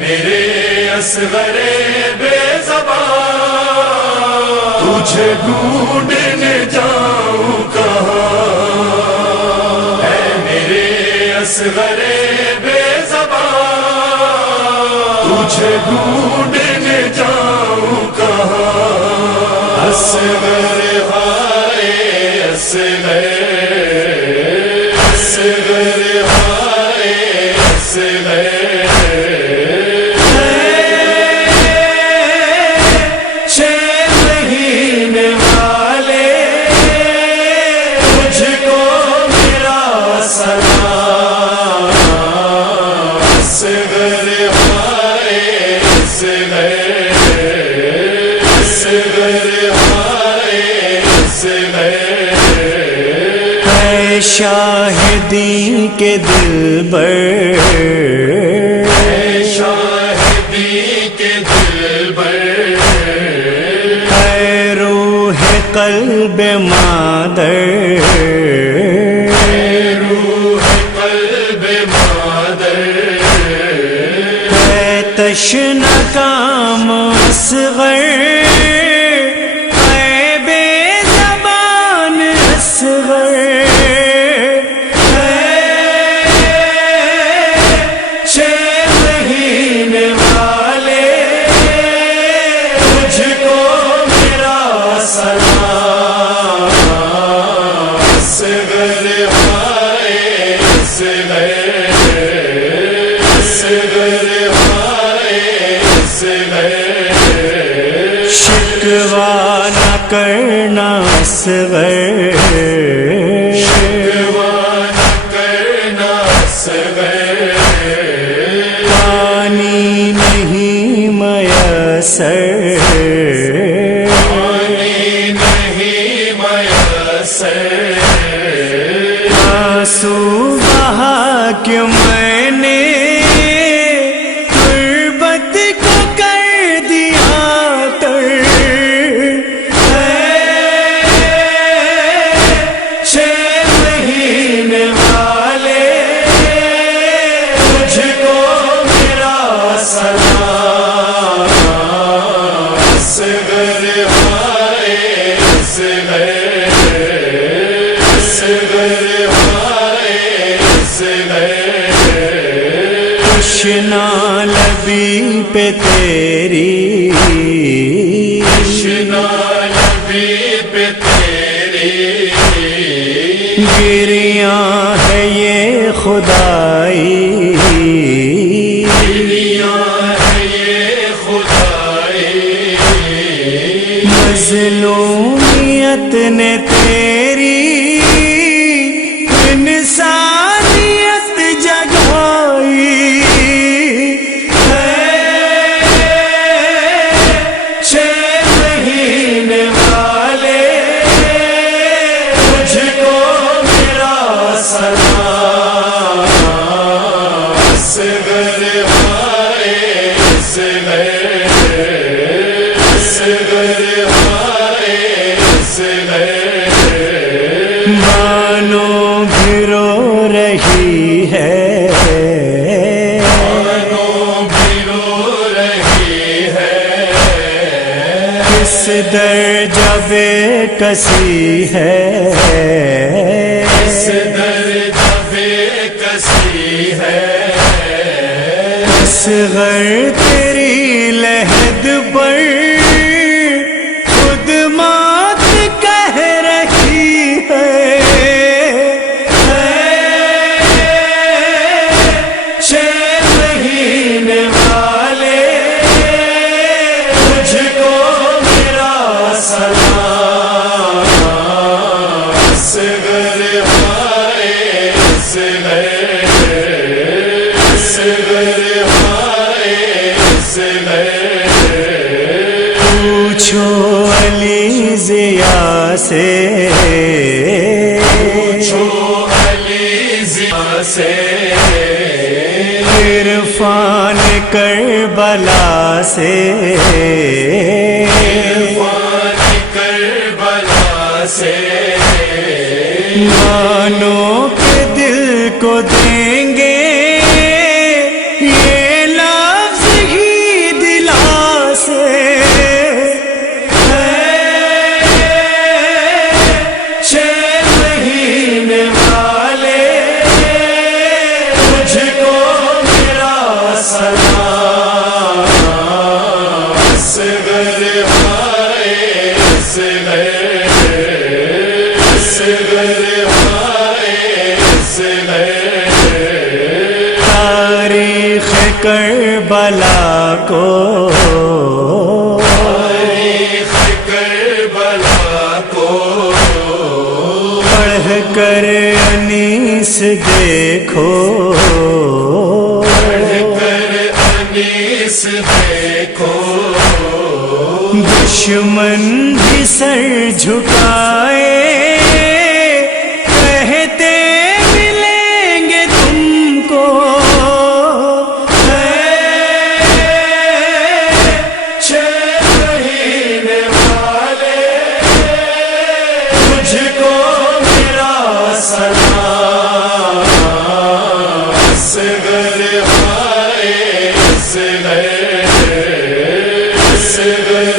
میرے اصغر بے زبان، تجھے ڈھونڈنے جاؤں کہاں، اے میرے اصغر بے زبان، تجھے ڈھونڈنے جاؤں کہاں، اصغر ہائے اصغر، اصغر ہائے اصغر، شاہدی کے دلبر، شاہدی کے دلبر، اے روح قلب مادر، اے روح قلب مادر، اے تشنہ کام اصغر، اے بے زبان اصغر، شکوہ نہ کرنا اصغر، شکوہ نہ کرنا اصغر، پانی نہیں میسر، پانی نہیں میسر، آنسو بہا کہ میں نے غربت کو کر دیا تر، چھ مہینے والے تجھ کو میرا سلام، اصغر ہائے اصغر، اصغر ہائے اصغر، تشنا لبی پہ تیری، تشنا لبی پہ تیری، گریاں ہے یہ خدائی، گریاں ہے یہ خدائی، مظلومیت نے تیری انسانیت جگائی، چھ مہینے والے تجھ کو میرا سلام، اصغر ہائے اصغر، اصغر ہائے اصغر، مانو بھی رو رہی ہے، مانو بھی رو رہی ہے، کس درجہ بے کسی ہے، اس درجہ بے کسی ہے، اصغر تیری لحد پر خود مات کہہ رہی ہے، چھ مہینے والے تجھ کو میرا سلام، اصغر ہائے اصغر، اصغر ہائے اصغر، پوچھو علی ضیا سے، پوچھو علی ضیا سے، عرفان کربلا سے، عرفان کربلا سے، مانو کے دل کو دیں گے یہ لفظ سلام اصغر ہائے اصغر اصغر ہائے اصغر تاریخ کربلا کو تاریخ کربلا کو پڑھ کر انیس دیکھو، پڑھ کر انیس دیکھو، دشمن بھی سر جھکائے کہتے ملیں گے تم کو، مہینے والے تجھ کو میرا سلام اصغر ہائے اصغر اصغر